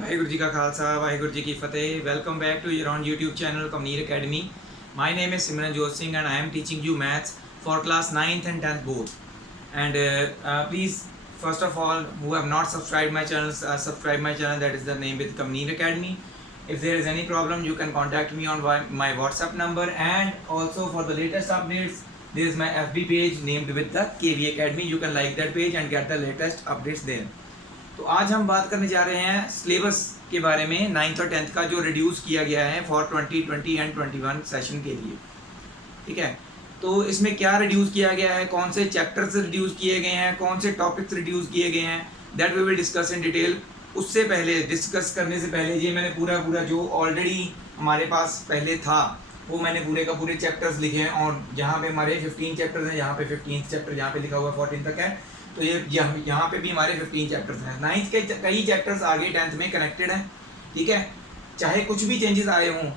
वाहिगुरू जी का खालसा वाहिगुरू जी की फतेह। Welcome back to your own YouTube channel Kamneer academy. My name is Simran Jot Singh and I am teaching you maths for class 9th and 10th both. And please, first of all, who have not subscribed my channel, subscribe my channel. That is the name with Kamaneer Academy. If there is any problem, you can contact me on my WhatsApp number, and also for the latest updates, there is my FB page named with the KV Academy. You can like that page and get the latest updates there. तो आज हम बात करने जा रहे हैं syllabus के बारे में 9th और 10th का जो रिड्यूस किया गया है फॉर 2020 एंड 21 सेशन के लिए। ठीक है, तो इसमें क्या रिड्यूस किया गया है, कौन से चैप्टर्स रिड्यूस किए गए हैं, कौन से टॉपिक्स रिड्यूस किए गए हैं, that we will discuss in detail. उससे पहले डिस्कस करने से पहले ये मैंने पूरा जो ऑलरेडी हमारे पास पहले था वो मैंने पूरे का पूरे चैप्टर्स लिखे हैं, और जहाँ पे हमारे 15 चैप्टर्स हैं, यहाँ पे 15th चैप्टर जहाँ पे लिखा हुआ 14 तक है, तो ये यहाँ पे भी हमारे 15 चैप्टर्स हैं। 9th के कई चैप्टर्स आगे 10th में कनेक्टेड हैं। ठीक है, चाहे कुछ भी चेंजेस आए हों,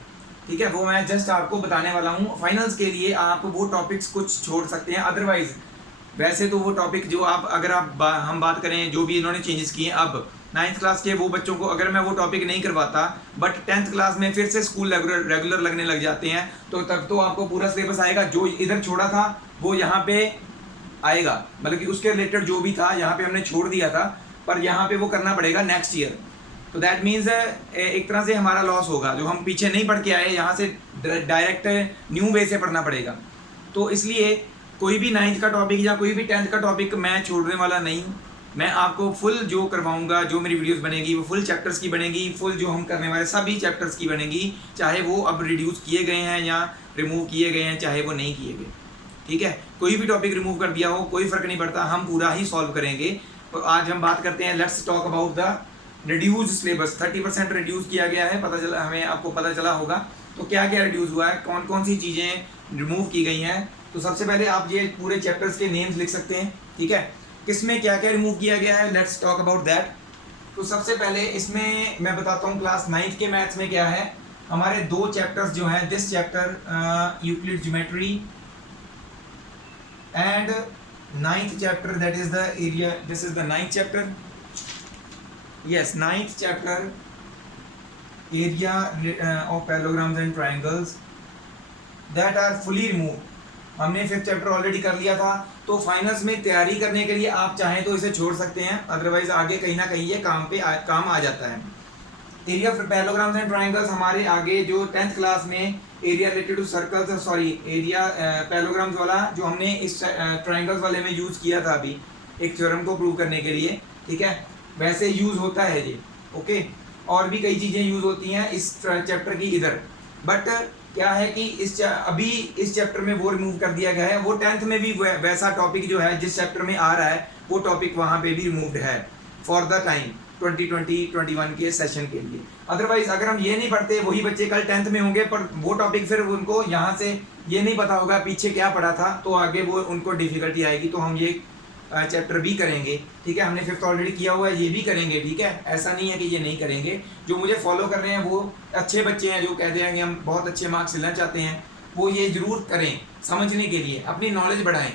ठीक है, वो मैं जस्ट आपको बताने वाला हूँ। फाइनल्स के लिए आप वो टॉपिक्स कुछ छोड़ सकते हैं, अदरवाइज वैसे तो वो टॉपिक जो आप अगर हम बात करें जो भी इन्होंने चेंजेस किए अब 9th क्लास के वो बच्चों को अगर मैं वो टॉपिक नहीं करवाता, बट 10th क्लास में फिर से स्कूल रेगुलर लगने लग जाते हैं, तो तब तो आपको पूरा सिलेबस आएगा। जो इधर छोड़ा था वो यहाँ पे आएगा, मतलब कि उसके रिलेटेड जो भी था यहाँ पे हमने छोड़ दिया था, पर यहाँ पे वो करना पड़ेगा नेक्स्ट ईयर। तो दैट मीन्स एक तरह से हमारा लॉस होगा, जो हम पीछे नहीं पढ़ के आए यहाँ से डायरेक्ट न्यू वे से पढ़ना पड़ेगा। तो इसलिए कोई भी 9th का टॉपिक या कोई भी 10th का टॉपिक मैं छोड़ने वाला नहीं हूँ। मैं आपको फुल जो करवाऊँगा, जो मेरी वीडियोज़ बनेगी वो फुल चैप्टर्स की बनेगी, फुल जो हम करने वाले सभी चैप्टर्स की बनेगी, चाहे वो अब रिड्यूस किए गए हैं या रिमूव किए गए हैं, चाहे वो नहीं किए गए। ठीक है, कोई भी टॉपिक रिमूव कर दिया हो कोई फ़र्क नहीं पड़ता, हम पूरा ही सॉल्व करेंगे। तो आज हम बात करते हैं, let's talk about the reduce syllabus. 30% reduce किया गया है, पता चला हमें, आपको पता चला होगा। तो क्या क्या रिड्यूस हुआ है, कौन कौन सी चीज़ें रिमूव की गई हैं। तो सबसे पहले आप ये पूरे चैप्टर्स के नेम्स लिख सकते हैं। ठीक है, किस में क्या क्या रिमूव किया गया है, लेट्स टॉक अबाउट दैट। तो सबसे पहले इसमें मैं बताता हूँ क्लास 9th के मैथ्स में क्या है। हमारे दो चैप्टर्स जो हैं, this chapter Euclid geometry and 9th chapter, that is the area, this is the 9th chapter, yes, 9th chapter, area of parallelograms and triangles that are fully removed। हमने 5th chapter already कर लिया था, तो finals में तैयारी करने के लिए आप चाहें तो इसे छोड़ सकते हैं, अदरवाइज आगे कहीं ना कहीं ये काम आ जाता है। Area of parallelograms and triangles हमारे आगे जो 10th क्लास में area related to circles, sorry area parallelograms वाला जो हमने इस ट्रायंगल्स वाले में यूज़ किया था अभी एक थ्योरम को प्रूव करने के लिए। ठीक है, वैसे यूज़ होता है ये। ओके, और भी कई चीज़ें यूज़ होती हैं इस चैप्टर की इधर, बट क्या है कि अभी इस चैप्टर में वो रिमूव कर दिया गया है। वो 10th में भी वैसा टॉपिक जो है जिस चैप्टर में आ रहा है वो टॉपिक वहाँ पे भी रिमूव्ड है फॉर द टाइम 2020-21 के सेशन के लिए। अदरवाइज अगर हम ये नहीं पढ़ते, वही बच्चे कल 10th में होंगे पर वो टॉपिक फिर उनको यहाँ से ये नहीं पता होगा पीछे क्या पढ़ा था, तो आगे वो उनको डिफिकल्टी आएगी। तो हम ये चैप्टर भी करेंगे। ठीक है, हमने 5th ऑलरेडी किया हुआ है, ये भी करेंगे। ठीक है, ऐसा नहीं है कि ये नहीं करेंगे। जो मुझे फॉलो कर रहे हैं वो अच्छे बच्चे हैं, जो कहते हैं कि हम बहुत अच्छे मार्क्स लेना चाहते हैं, वो ये ज़रूर करें समझने के लिए, अपनी नॉलेज बढ़ाएं।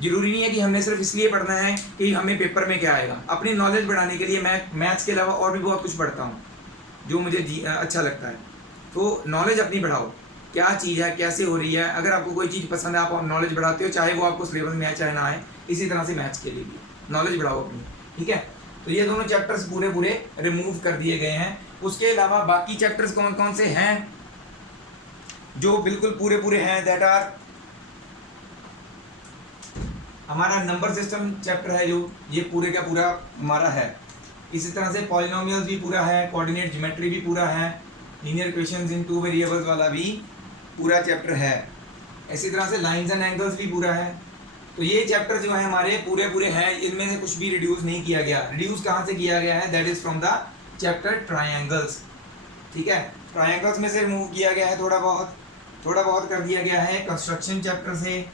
जरूरी नहीं है कि हमने सिर्फ इसलिए पढ़ना है कि हमें पेपर में क्या आएगा। अपनी नॉलेज बढ़ाने के लिए मैं मैथ्स के अलावा और भी बहुत कुछ पढ़ता हूँ जो मुझे अच्छा लगता है। तो नॉलेज अपनी बढ़ाओ, क्या चीज़ है, कैसे हो रही है। अगर आपको कोई चीज़ पसंद है, आप नॉलेज बढ़ाते हो, चाहे वो आपको सिलेबस में आए चाहे ना आए। इसी तरह से मैथ्स के लिए भी नॉलेज बढ़ाओ अपनी। ठीक है, तो ये दोनों चैप्टर्स पूरे रिमूव कर दिए गए हैं। उसके अलावा बाकी चैप्टर्स कौन कौन से हैं जो बिल्कुल पूरे हैं, दैट आर हमारा नंबर सिस्टम चैप्टर है, जो ये पूरे का पूरा हमारा है। इसी तरह से पॉलिनोमियल्स भी पूरा है, कोऑर्डिनेट ज्योमेट्री भी पूरा है, लीनियर इक्वेशंस इन 2 वेरिएबल्स वाला भी पूरा चैप्टर है। इसी तरह से लाइंस एंड एंगल्स भी पूरा है। तो ये चैप्टर जो है हमारे पूरे हैं, इनमें से कुछ भी रिड्यूस नहीं किया गया। रिड्यूस कहाँ से किया गया है, that is from the chapter triangles. ठीक है, ट्रायंगल्स में से रिमूव किया गया है, थोड़ा बहुत कर दिया गया है। कंस्ट्रक्शन चैप्टर से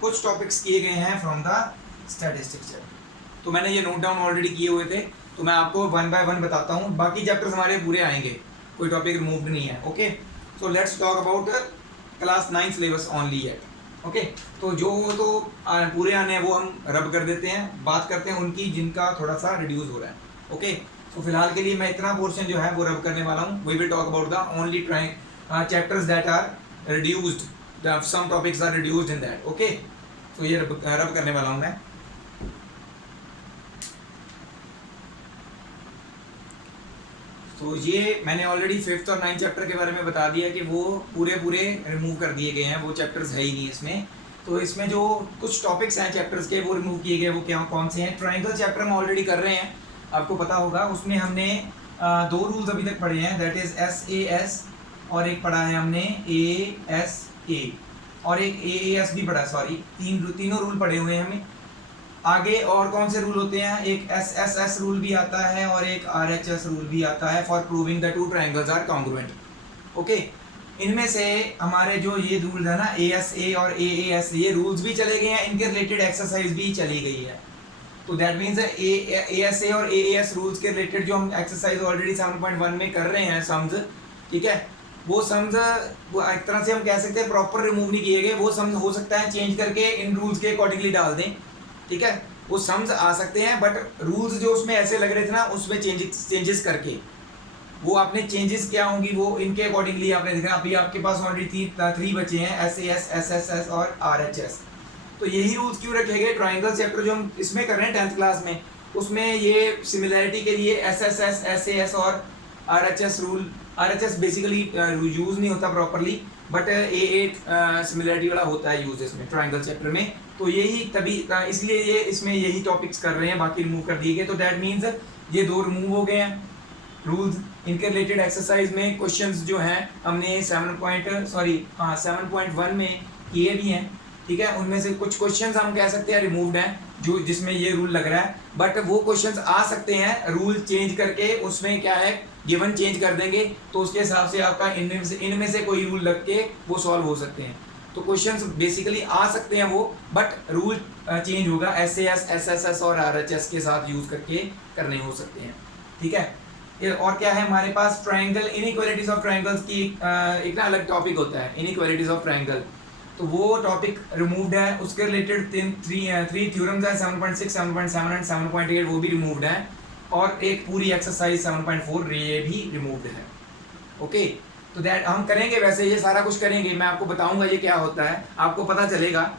कुछ टॉपिक्स किए गए हैं फ्रॉम द स्टैटिस्टिक्स चैप्टर। तो मैंने ये नोट डाउन ऑलरेडी किए हुए थे, तो मैं आपको 1 बाय 1 बताता हूँ। बाकी चैप्टर्स हमारे पूरे आएंगे, कोई टॉपिक रिमूव नहीं है। Okay, so let's talk about class 9 syllabus only yet. Okay, तो जो तो पूरे आने हैं वो हम रब कर देते हैं, बात करते हैं उनकी जिनका थोड़ा सा रिड्यूस हो रहा है। ओके, तो फिलहाल के लिए मैं इतना पोर्शन जो है वो रब करने वाला हूँ. We will talk about the only chapters that are reduced, some topics are reduced in that. Okay, तो ये रब करने वाला हूँ मैं. तो ये मैंने ऑलरेडी 5th और 9th चैप्टर के बारे में बता दिया कि वो पूरे रिमूव कर दिए गए हैं, वो चैप्टर्स है ही नहीं इसमें. तो इसमें जो कुछ टॉपिक्स हैं चैप्टर्स के वो रिमूव किए गए, वो क्या कौन से हैं. ट्रायंगल चैप्टर हम ऑलरेडी कर रहे हैं, आपको पता होगा. उसमें हमने 2 रूल्स अभी तक पढ़े हैं, दैट इज SAS, और एक पढ़ा है हमने ASA, और एक AAS भी पढ़ा. सॉरी, तीनों रूल पढ़े हुए हैं हमें. आगे और कौन से रूल होते हैं, एक SSS रूल भी आता है और एक RHS रूल भी आता है, for proving the 2 triangles are congruent. Okay, इनमें से हमारे जो ये रूल है ना, ASA और AAS, ये रूल्स भी चले गए हैं, इनके रिलेटेड एक्सरसाइज भी चली गई है. तो दैट मीन्स ASA और AAS रूल्स के रिलेटेड जो हम एक्सरसाइज ऑलरेडी 7.1 में कर रहे हैं, सम्स, ठीक है, वो सम्स वो एक तरह से हम कह सकते हैं प्रॉपर रिमूव नहीं किए गए. वो सम्स हो सकता है चेंज करके इन रूल्स के अकॉर्डिंगली डाल दें, ठीक है. वो सम्स आ सकते हैं, बट रूल्स जो उसमें ऐसे लग रहे थे ना, उसमें चेंजेस करके वो आपने चेंजेस क्या होंगी वो इनके अकॉर्डिंगली आपने देखा. अभी आपके पास ऑलरेडी 3 बचे हैं, SAS, SSS और RHS. तो यही रूल्स क्यों रखे गए. ट्रायंगल चैप्टर जो हम इसमें कर रहे हैं 10th क्लास में, उसमें ये सिमिलैरिटी के लिए SSS, SAS और RHS rule. RHS basically use नहीं होता प्रॉपरली, बट AA सिमिलैरिटी वाला होता है यूज इसमें ट्रायंगल चैप्टर में. तो यही तभी इसलिए ये इसमें यही टॉपिक्स कर रहे हैं, बाकी रिमूव कर दिए गए. तो दैट मीन्स ये 2 रिमूव हो गए हैं रूल्स. इनके रिलेटेड एक्सरसाइज में क्वेश्चंस जो हैं हमने 7.1 में किए भी हैं, ठीक है. उनमें से कुछ क्वेश्चंस हम कह सकते हैं रिमूव्ड हैं, जो जिसमें ये रूल लग रहा है, बट वो क्वेश्चंस आ सकते हैं रूल चेंज करके. उसमें क्या है, गिवन चेंज कर देंगे तो उसके हिसाब से आपका इनमें से कोई रूल लग के वो सॉल्व हो सकते हैं. तो क्वेश्चंस बेसिकली आ सकते हैं वो, बट रूल चेंज होगा. SAS, SSS और RHS के साथ यूज करके करने हो सकते हैं, ठीक है. और क्या है हमारे पास, ट्रायंगल, इनइक्वालिटीज ऑफ ट्रायंगल्स की एक ना अलग टॉपिक होता है, इनइक्वालिटीज ऑफ ट्रायंगल. तो वो टॉपिक रिमूव्ड है. उसके रिलेटेड 3 थ्योरम्स हैं, 7.6, 7.7 एंड 7.8, वो भी रिमूव्ड है. और एक पूरी एक्सरसाइज 7.4 ये भी रिमूव्ड है. ओके, तो दैट हम करेंगे, वैसे ये सारा कुछ करेंगे, मैं आपको बताऊंगा ये क्या होता है, आपको पता चलेगा,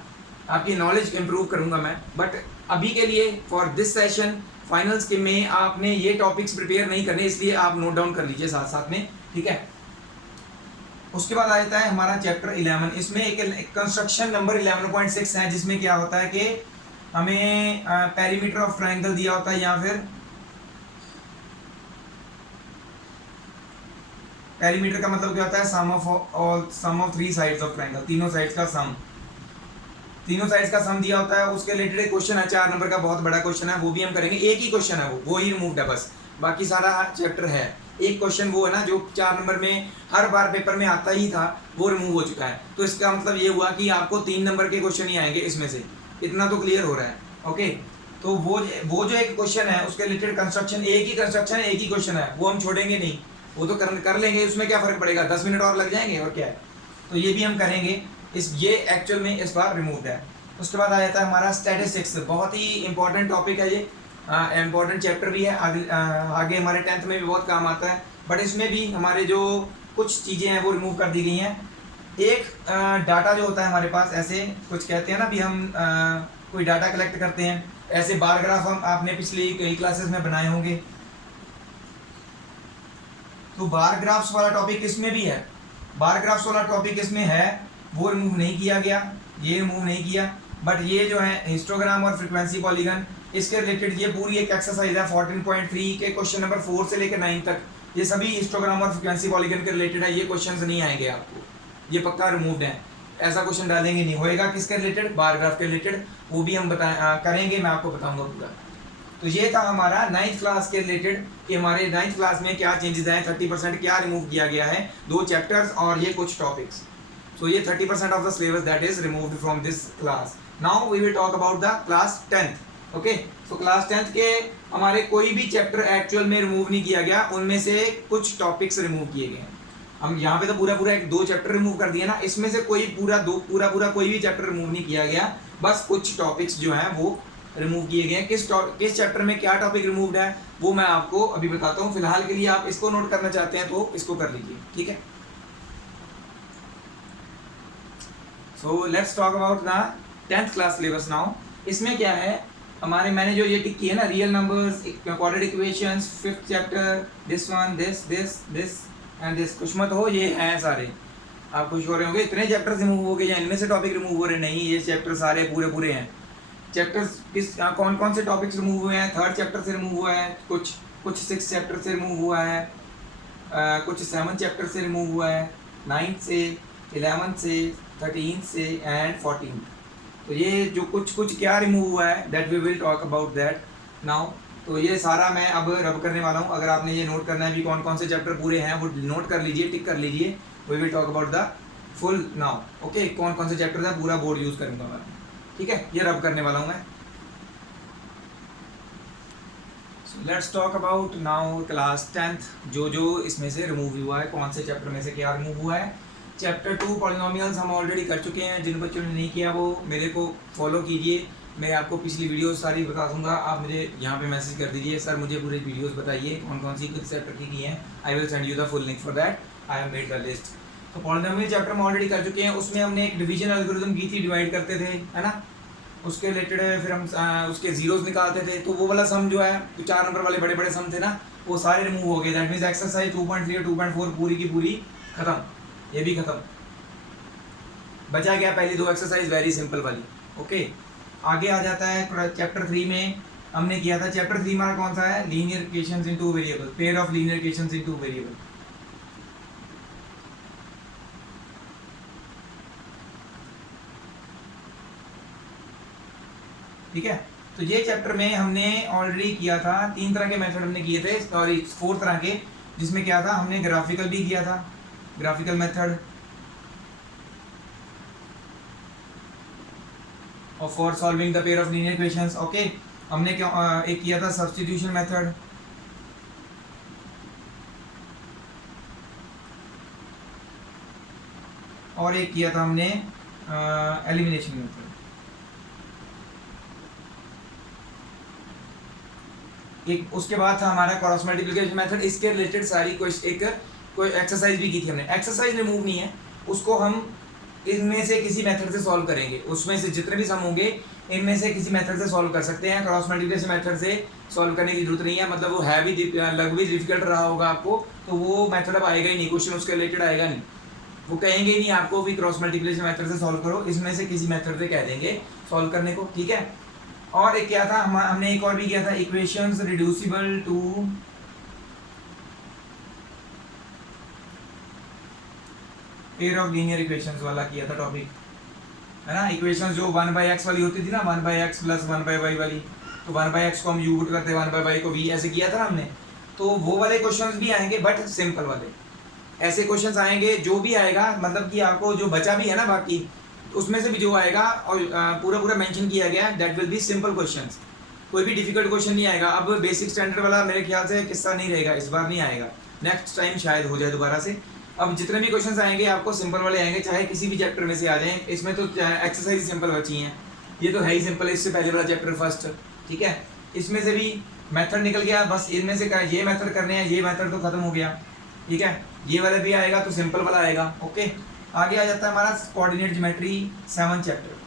आपकी नॉलेज इंप्रूव करूंगा मैं. बट अभी के लिए फॉर दिस सेशन फाइनल्स के में आपने ये टॉपिक्स प्रिपेयर नहीं करने, इसलिए आप नोट डाउन कर लीजिए साथ साथ में, ठीक है. उसके बाद आ जाता है हमारा चैप्टर 11. इसमें एक कंस्ट्रक्शन नंबर 11.6 है, जिसमें क्या होता है कि हमें पेरीमीटर ऑफ ट्रायंगल दिया होता है, या फिर पेरीमीटर का मतलब क्या होता है, सम ऑफ 3 साइड्स ऑफ ट्रायंगल, तीनों साइड्स का सम दिया होता है. उसके रिलेटेड एक क्वेश्चन है 4 नंबर का, बहुत बड़ा क्वेश्चन है, वो भी हम करेंगे. एक ही क्वेश्चन है, वो ही रिमूव्ड है बस, बाकी सारा चैप्टर है. एक क्वेश्चन वो है ना जो 4 नंबर में हर बार पेपर में आता ही था, वो रिमूव हो चुका है. तो इसका मतलब ये हुआ कि आपको 3 नंबर के क्वेश्चन ही आएंगे इसमें से, इतना तो क्लियर हो रहा है. ओके, तो वो जो एक क्वेश्चन है उसके रिलेटेड कंस्ट्रक्शन, एक ही कंस्ट्रक्शन है, एक ही क्वेश्चन है, वो हम छोड़ेंगे नहीं, वो तो कर लेंगे. उसमें क्या फर्क पड़ेगा, 10 मिनट और लग जाएंगे, और क्या है. तो ये भी हम करेंगे. ये एक्चुअल में इस बार रिमूव्ड है. उसके बाद आ जाता है हमारा स्टैटिस्टिक्स. बहुत ही इंपॉर्टेंट टॉपिक है ये, इंपॉर्टेंट चैप्टर भी है, आगे हमारे 10th में भी बहुत काम आता है. बट इसमें भी हमारे जो कुछ चीज़ें हैं वो रिमूव कर दी गई हैं. एक डाटा जो होता है हमारे पास, ऐसे कुछ कहते हैं ना, भी हम कोई डाटा कलेक्ट करते हैं, ऐसे बार ग्राफ हम आपने पिछली कई क्लासेस में बनाए होंगे. तो बार ग्राफ्स वाला टॉपिक इसमें भी है, बार ग्राफ्स वाला टॉपिक इसमें है, वो रिमूव नहीं किया गया, ये रिमूव नहीं किया. बट ये जो है हिस्टोग्राम और फ्रीक्वेंसी पॉलीगन, इसके रिलेटेड ये पूरी एक एक्सरसाइज है 14.3 के क्वेश्चन नंबर 4 से लेकर 9 तक. ये सभी हिस्टोग्राम और फ्रीक्वेंसी पॉलीगन के रिलेटेड है. ये क्वेश्चंस नहीं आएंगे आपको, ये पक्का रिमूव्ड है, ऐसा क्वेश्चन डालेंगे नहीं. होएगा किसके रिलेटेड, बार ग्राफ के रिलेटेड, वो भी हम करेंगे, मैं आपको बताऊंगा पूरा. तो ये था हमारा 9th क्लास के रिलेटेड कि हमारे 9th क्लास में क्या चेंजेस हैं, 30% क्या रिमूव किया गया है, 2 चैप्टर्स और ये कुछ टॉपिक्स. सो ये 30% of the syllabus that is removed from this class. Now we will talk about the class 10th. Okay, तो क्लास 10th के हमारे कोई भी चैप्टर एक्चुअल में रिमूव नहीं किया गया, उनमें से कुछ टॉपिक्स रिमूव किए गए. हम यहाँ पे तो पूरा एक 2 चैप्टर रिमूव कर दिया ना, इसमें से कोई पूरा कोई भी चैप्टर रिमूव नहीं किया गया, बस कुछ टॉपिक्स जो हैं वो रिमूव किए गए हैं, किस चैप्टर में क्या टॉपिक रिमूव्ड है वो मैं आपको अभी बताता हूँ। फिलहाल के लिए आप इसको नोट करना चाहते हैं तो इसको कर लीजिए, ठीक है। So let's talk about the 10th class syllabus now. इसमें क्या है हमारे, मैंने जो ये टिक की है ना, real numbers, quadratic equations, 5th chapter, this one, this and this, कुछ मत हो, ये हैं सारे। आप खुश हो रहे होंगे इतने चैप्टर रिमूव हो गए या इनमें से टॉपिक रिमूव हो रहे, नहीं, ये चैप्टर सारे पूरे पूरे हैं। चैप्टर्स किस कौन कौन से टॉपिक्स रिमूव हुए हैं? 3rd चैप्टर से रिमूव हुआ है, कुछ 6th चैप्टर से रिमूव हुआ है, कुछ 7th चैप्टर से रिमूव हुआ है, 9th से, 11th से, 13th से एंड 14th। तो ये जो कुछ क्या रिमूव हुआ है that we will talk about that now. तो ये सारा मैं अब रब करने वाला हूँ। अगर आपने ये नोट करना है भी कौन कौन से चैप्टर पूरे हैं वो नोट कर लीजिए, टिक कर लीजिए। We will talk about the full now, okay. कौन कौन से चैप्टर है पूरा बोर्ड यूज़ करूँगा मैं, ठीक है। ये रब करने वाला हूँ मैं। Let's talk about now class 10th, जो इसमें से रिमूव हुआ है, कौन से चैप्टर में से क्या रिमूव हुआ है। चैप्टर 2 पॉलिनोमियल्स हम ऑलरेडी कर चुके हैं, जिन बच्चों ने नहीं किया वो मेरे को फॉलो कीजिए, मैं आपको पिछली वीडियोस सारी बता दूंगा। आप मुझे यहाँ पे मैसेज कर दीजिए, सर मुझे पूरी वीडियोस बताइए कौन कौन सी किस चैप्टर की हैं। I will send you the full link for that, I have made the list. तो पॉलिनोमियल चैप्टर हम ऑलरेडी कर चुके हैं, उसमें हमने एक डिवीजन एल्गोरिथम की थी, डिवाइड करते थे, है ना। उसके रिलेटेड फिर हम उसके जीरोस निकालते थे, तो वो वाला सम जो है, जो 4 नंबर वाले बड़े बड़े सम थे ना, वो सारे रिमूव हो गए। दैट मीन्स एक्सरसाइज 2.3 और 2.4 पूरी की पूरी खत्म, ये भी खत्म। बचा गया पहली 2 एक्सरसाइज वेरी सिंपल वाली, ओके। आगे आ जाता है चैप्टर 3 में, हमने किया था चैप्टर 3 हमारा कौन सा है, linear equations in 2 variable, pair of linear equations in 2 variable. ठीक है, तो ये चैप्टर में हमने ऑलरेडी किया था, 3 तरह के मेथड हमने किए थे, सॉरी 4 तरह के, जिसमें क्या था, हमने ग्राफिकल भी किया था, ग्राफिकल मेथड, और for solving the pair of linear equations, okay. हमने क्या एक किया था सब्स्टिट्यूशन मेथड, और एक किया था हमने एलिमिनेशन मेथड। एक उसके बाद था हमारा क्रॉस मल्टीप्लिकेशन मेथड, इसके रिलेटेड सारी कोई एक्सरसाइज भी की थी हमने। एक्सरसाइज रिमूव नहीं है, उसको हम इनमें से किसी मेथड से सॉल्व करेंगे, उसमें से जितने भी सम होंगे इनमें से किसी मेथड से सॉल्व कर सकते हैं। क्रॉस मल्टीप्लिकेशन मेथड से सॉल्व करने की जरूरत नहीं है, मतलब वो है भी लग भी डिफिकल्ट रहा होगा आपको, तो वो मेथड अब आएगा ही नहीं, क्वेश्चन उसके रिलेटेड आएगा नहीं, वो कहेंगे ही नहीं आपको भी क्रॉस मल्टीप्लिकेशन मेथड से सॉल्व करो, इसमें से किसी मेथड से कह देंगे सॉल्व करने को, ठीक है। और एक क्या था, हमने एक और भी किया था, equations reducible to pair of linear equations वाला किया था टॉपिक, है ना। इक्वेशंस जो 1/x वाली होती थी ना, 1/x प्लस 1/y वाली, तो 1/x को हम u पुट करते, 1/y को v, ऐसे किया था ना हमने। तो वो वाले क्वेश्चंस भी आएंगे, बट सिंपल वाले ऐसे क्वेश्चंस आएंगे, जो भी आएगा मतलब कि आपको जो बचा भी है ना बाकी, उसमें से भी जो आएगा और पूरा पूरा मेंशन किया गया, that will be simple questions, कोई भी डिफिकल्ट क्वेश्चन नहीं आएगा। अब बेसिक स्टैंडर्ड वाला मेरे ख्याल से किस्सा नहीं रहेगा, इस बार नहीं आएगा, नेक्स्ट टाइम शायद हो जाए दोबारा से। अब जितने भी क्वेश्चंस आएंगे आपको सिंपल वाले आएंगे, चाहे किसी भी चैप्टर में से आ जाएं। इसमें तो एक्सरसाइज सिंपल बची हैं, ये तो है ही सिंपल, इससे पहले वाला चैप्टर फर्स्ट, ठीक है। इसमें से भी मेथड निकल गया, बस इनमें से ये मेथड करने हैं, ये मेथड तो खत्म हो गया, ठीक है। ये वाला भी आएगा तो सिंपल वाला आएगा, ओके। आगे आ जाता है हमारा coordinate geometry 7th chapter.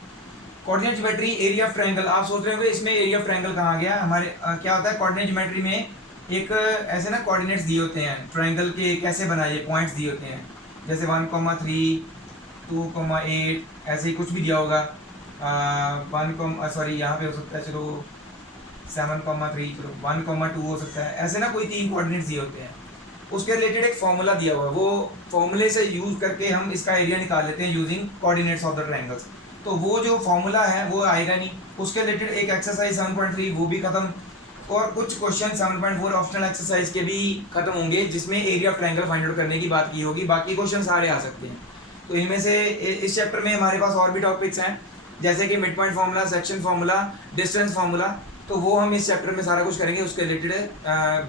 Coordinate geometry, area of triangle. आप सोच रहे होंगे इसमें एरिया ऑफ ट्रायंगल कहाँ आ गया हमारे, क्या होता है कोऑर्डिनेट ज्योमेट्री में, एक ऐसे ना कोऑर्डिनेट्स दिए होते हैं ट्रायंगल के, कैसे बनाए, पॉइंट्स दिए होते हैं, जैसे 1,3, 2,8, ऐसे ही कुछ भी दिया होगा, 1, सॉरी यहाँ पे हो सकता है, चलो 7,3, चलो 1,2 हो सकता है, ऐसे ना कोई 3 कोऑर्डिनेट्स दिए होते हैं, उसके रिलेटेड एक फॉर्मूला दिया हुआ है, वो फॉर्मूले से यूज करके हम इसका एरिया निकाल लेते हैं using coordinates of the triangles. तो वो जो फॉर्मूला है वो आएगा नहीं, उसके रिलेटेड एक एक्सरसाइज 7.3 वो भी खत्म, और कुछ क्वेश्चन 7.4 ऑप्शनल एक्सरसाइज के भी खत्म होंगे, जिसमें area of triangle find out करने की बात की होगी, बाकी क्वेश्चन सारे आ सकते हैं। तो इनमें से इस चैप्टर में हमारे पास और भी टॉपिक्स हैं, जैसे कि mid point formula, section formula, distance formula, तो वो हम इस चैप्टर में सारा कुछ करेंगे। उसके रिलेटेड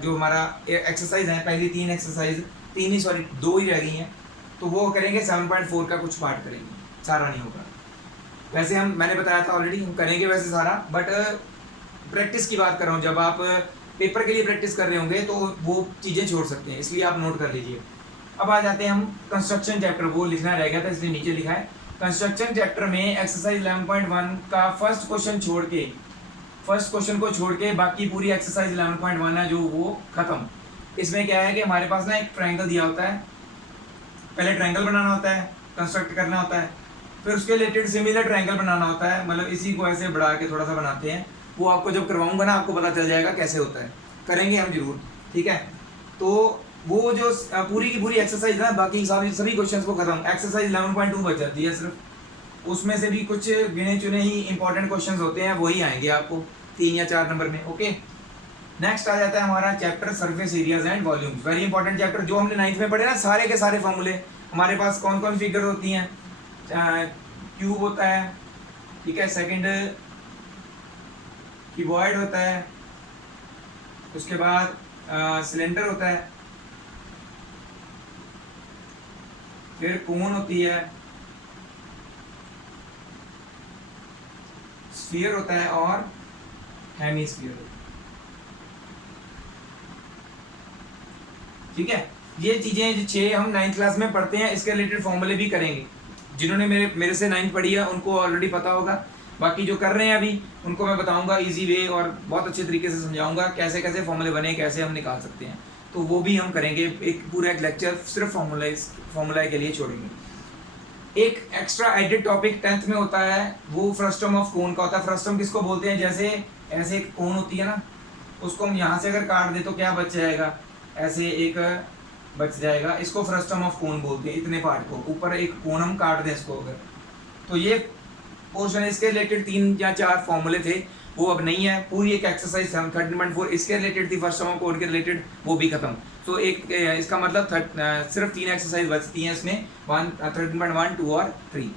जो हमारा एक्सरसाइज है, पहली 3 एक्सरसाइज, 3 ही सॉरी 2 ही रह गई हैं, तो वो करेंगे, 7.4 का कुछ पार्ट करेंगे, सारा नहीं होगा। वैसे मैंने बताया था ऑलरेडी, हम करेंगे वैसे सारा, बट प्रैक्टिस की बात कर रहा हूँ, जब आप पेपर के लिए प्रैक्टिस कर रहे होंगे तो वो चीज़ें छोड़ सकते हैं, इसलिए आप नोट कर लीजिए। अब आ जाते हैं हम कंस्ट्रक्शन चैप्टर, वो लिखना रह गया था इसलिए नीचे लिखा है। कंस्ट्रक्शन चैप्टर में एक्सरसाइज 11.1 का फर्स्ट क्वेश्चन को छोड़ के बाकी पूरी एक्सरसाइज 11.1 है जो वो खत्म। इसमें क्या है कि हमारे पास ना एक ट्रायंगल दिया होता है, पहले ट्रायंगल बनाना होता है, कंस्ट्रक्ट करना होता है, फिर उसके रिलेटेड सिमिलर ट्रायंगल बनाना होता है, मतलब इसी को ऐसे बढ़ा के थोड़ा सा बनाते हैं। वो आपको जब करवाऊंगा ना आपको पता चल जाएगा कैसे होता है, करेंगे हम जरूर, ठीक है। तो वो जो पूरी की पूरी एक्सरसाइज है, बाकी सभी क्वेश्चंस को खत्म, एक्सरसाइज 11.2 बच जाती है सिर्फ। उसमें से भी कुछ गिने चुने ही इंपॉर्टेंट क्वेश्चंस होते हैं, वही आएंगे आपको 3 या 4 नंबर में। ओके, नेक्स्ट आ जाता है हमारा chapter surface areas and volumes, very important chapter जो हमने 9th में पढ़े ना, सारे के सारे फॉर्मूले। हमारे पास कौन कौन फिगर होती हैं, क्यूब होता है, ठीक है, सेकंड क्यूबॉइड होता है, उसके बाद सिलेंडर होता है, फिर कोन होती है, स्फीयर होता है और हेमीस्फीयर होता है, ठीक है। ये चीजें जो 6 हम 9th क्लास में पढ़ते हैं, इसके रिलेटेड फॉर्मूले भी करेंगे। जिन्होंने मेरे से 9th पढ़ी है उनको ऑलरेडी पता होगा, बाकी जो कर रहे हैं अभी उनको मैं बताऊंगा इजी वे और बहुत अच्छे तरीके से समझाऊंगा कैसे कैसे फॉर्मूले बने, कैसे हम निकाल सकते हैं। तो वो भी हम करेंगे, एक पूरा एक लेक्चर सिर्फ फॉर्मूला के लिए छोड़ेंगे। एक एक्स्ट्रा एडेड टॉपिक 10th में होता है, वो फ्रस्टम ऑफ कोन का होता है। फ्रस्टम किसको बोलते हैं, जैसे ऐसे एक कोन होती है ना, उसको हम यहाँ से अगर काट दे तो क्या बच जाएगा, ऐसे एक बच जाएगा, इसको फ्रस्टम ऑफ कोन बोलते हैं। इतने पार्ट को ऊपर एक कोन हम काट दें इसको अगर, तो ये पोर्शन, इसके रिलेटेड 3 या 4 फॉर्मूले थे, वो अब नहीं है। पूरी एक एक्सरसाइज 13.4 इसके रिलेटेड थी, फ्रस्टम ऑफ कोन के रिलेटेड, वो भी खत्म। तो एक इसका मतलब सिर्फ 3 एक्सरसाइज बचती हैं इसमें, 13.1, 2 और 3,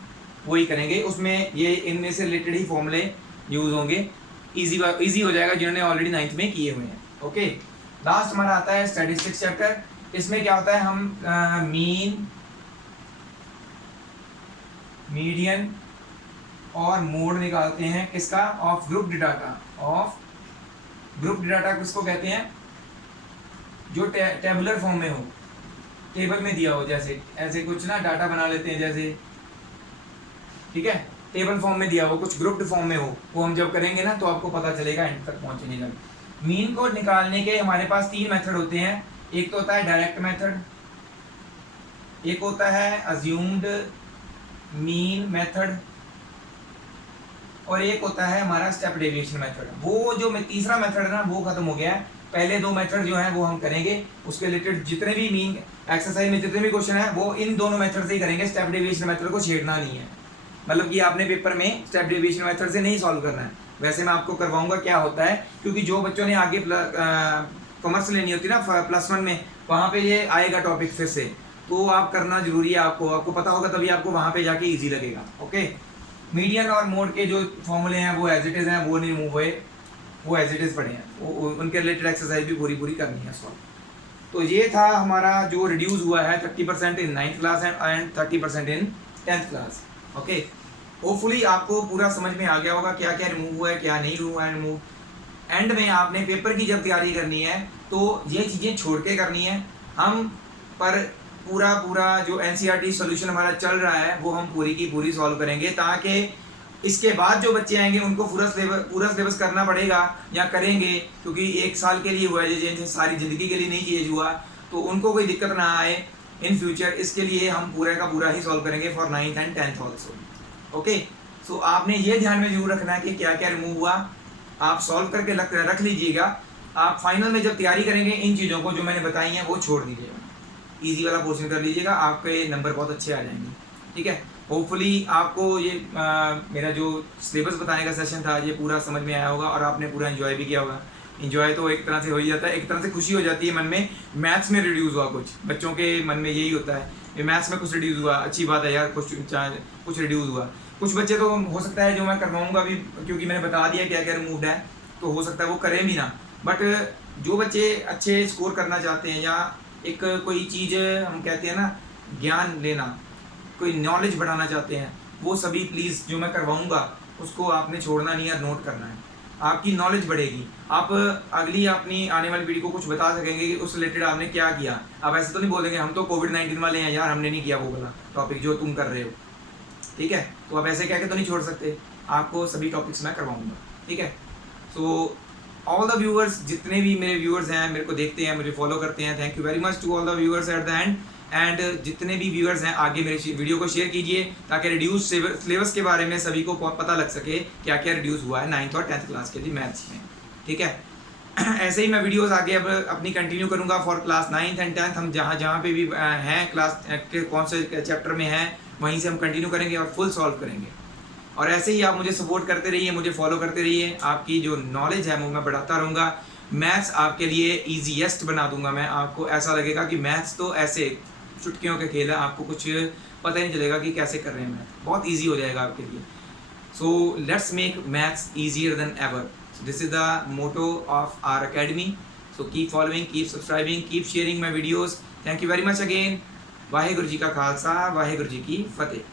वही करेंगे। उसमें ये इनमें से रिलेटेड ही फॉर्मूले यूज होंगे, इजी हो जाएगा जिन्होंने ऑलरेडी 9th में किए हुए हैं। ओके, लास्ट हमारा आता है स्टैटिस्टिक्स चैप्टर। इसमें क्या होता है, हम मीन, मीडियन और मोड निकालते हैं, किसका, of group data. Of group data किसको कहते हैं, जो टेबुलर फॉर्म में हो, टेबल में दिया हो, जैसे ऐसे कुछ ना डाटा बना लेते हैं जैसे, ठीक है, टेबल फॉर्म में दिया हो, कुछ ग्रुप्ड फॉर्म में हो, वो हम जब करेंगे ना तो आपको पता चलेगा एंड तक पहुंचने का। मीन को निकालने के हमारे पास 3 मेथड होते हैं। एक तो होता है डायरेक्ट मेथड, एक होता है अज्यूम्ड मीन मेथड, और एक होता है हमारा स्टेप डेविएशन मेथड। वो जो तीसरा मेथड है ना वो खत्म हो गया है, पहले 2 मेथड जो हैं वो हम करेंगे। उसके रिलेटेड जितने भी मीन एक्सरसाइज में जितने भी क्वेश्चन है वो इन दोनों मेथड से ही करेंगे, स्टेप डेविएशन मेथड को छेड़ना नहीं है। मतलब कि आपने पेपर में स्टेप डेविएशन मेथड से नहीं सॉल्व करना है, वैसे मैं आपको करवाऊंगा क्या होता है, क्योंकि जो बच्चों ने आगे कॉमर्स लेनी होती है ना +1 में, वहाँ पे ये आएगा टॉपिक फिर से, तो आप करना जरूरी है, आपको पता होगा तभी आपको वहाँ पे जाके इजी लगेगा। ओके, मीडियन और मोड के जो फॉर्मूले हैं वो एज इट इज़ हैं, वो नहीं रिमूव हुए, वो एज इट इज़ पड़े हैं, उनके रिलेटेड एक्सरसाइज भी पूरी करनी है सॉल्व। तो ये था हमारा जो रिड्यूस हुआ है 30% इन 9th class and 30% in 10th class. Okay, hopefully आपको पूरा समझ में आ गया होगा क्या क्या रिमूव हुआ है, क्या नहीं हुआ है रिमूव। एंड में आपने पेपर की जब तैयारी करनी है तो ये चीज़ें छोड़ के करनी है। हम पर पूरा जो NCERT सॉल्यूशन हमारा चल रहा है वो हम पूरी की पूरी सॉल्व करेंगे, ताकि इसके बाद जो बच्चे आएंगे उनको पूरा सिलेबस करना पड़ेगा या करेंगे, क्योंकि 1 साल के लिए हुआ है, जैसे सारी ज़िंदगी के लिए नहीं चेंज हुआ, तो उनको कोई दिक्कत ना आए इन फ्यूचर। इसके लिए हम पूरा का पूरा ही सॉल्व करेंगे for 9th and 10th also. Okay, so आपने ये ध्यान में जरूर रखना है कि क्या क्या रिमूव हुआ, आप सॉल्व करके रख लीजिएगा। आप फाइनल में जब तैयारी करेंगे इन चीज़ों को जो मैंने बताई हैं वो छोड़ दीजिएगा, इजी वाला पोर्शन कर लीजिएगा, आपके नंबर बहुत अच्छे आ जाएंगे। ठीक है, होपफुली आपको ये मेरा जो सिलेबस बताने का सेशन था ये पूरा समझ में आया होगा और आपने पूरा एंजॉय भी किया होगा। एंजॉय तो एक तरह से हो ही जाता है, एक तरह से खुशी हो जाती है मन में, मैथ्स में रिड्यूस हुआ, कुछ बच्चों के मन में यही होता है कि मैथ्स में कुछ रिड्यूस हुआ, अच्छी बात है यार, कुछ रिड्यूस हुआ। कुछ बच्चे तो हो सकता है जो मैं करवाऊँगा भी, क्योंकि मैंने बता दिया क्या क्या रिमूव्ड है, तो हो सकता है वो करें भी ना, बट जो बच्चे अच्छे स्कोर करना चाहते हैं या एक कोई चीज़ हम कहते हैं ना ज्ञान लेना, कोई नॉलेज बढ़ाना चाहते हैं, वो सभी प्लीज़ जो मैं करवाऊँगा उसको आपने छोड़ना नहीं है, नोट करना है। आपकी नॉलेज बढ़ेगी, आप अगली अपनी आने वाली पीढ़ी को कुछ बता सकेंगे कि उस रिलेटेड आपने क्या किया। आप ऐसे तो नहीं बोलेंगे हम तो कोविड-19 वाले हैं यार, हमने नहीं किया वो वाला टॉपिक जो तुम कर रहे हो, ठीक है। तो आप ऐसे कह के तो नहीं छोड़ सकते, आपको सभी टॉपिक्स मैं करवाऊँगा, ठीक है। सो ऑल द व्यूअर्स, जितने भी मेरे व्यूअर्स हैं, मेरे को देखते हैं, मुझे फॉलो करते हैं, thank you very much to all the viewers at the end. And जितने भी व्यूअर्स हैं आगे मेरे वीडियो को शेयर कीजिए ताकि रिड्यूस सिलेबस के बारे में सभी को पता लग सके क्या क्या रिड्यूस हुआ है 9th और 10th क्लास के लिए मैथ्स में, ठीक है। ऐसे ही मैं वीडियोस आगे अब अपनी कंटिन्यू करूंगा for class 9th and 10th। हम जहाँ जहाँ पे भी हैं क्लास के कौन से चैप्टर में हैं वहीं से हम कंटिन्यू करेंगे और फुल सॉल्व करेंगे। और ऐसे ही आप मुझे सपोर्ट करते रहिए, मुझे फॉलो करते रहिए, आपकी जो नॉलेज है वो मैं बढ़ाता रहूँगा। मैथ्स आपके लिए ईजीएस्ट बना दूंगा मैं, आपको ऐसा लगेगा कि मैथ्स तो ऐसे चुटकियों के खेल है, आपको कुछ पता ही नहीं चलेगा कि कैसे कर रहे हैं मैथ, बहुत ईजी हो जाएगा आपके लिए। So let's make maths easier than ever. This is the motto of our academy. So keep following, keep subscribing, keep sharing my videos. Thank you very much again. Waheguru ji का खालसा, वाहेगुरु जी की फतेह।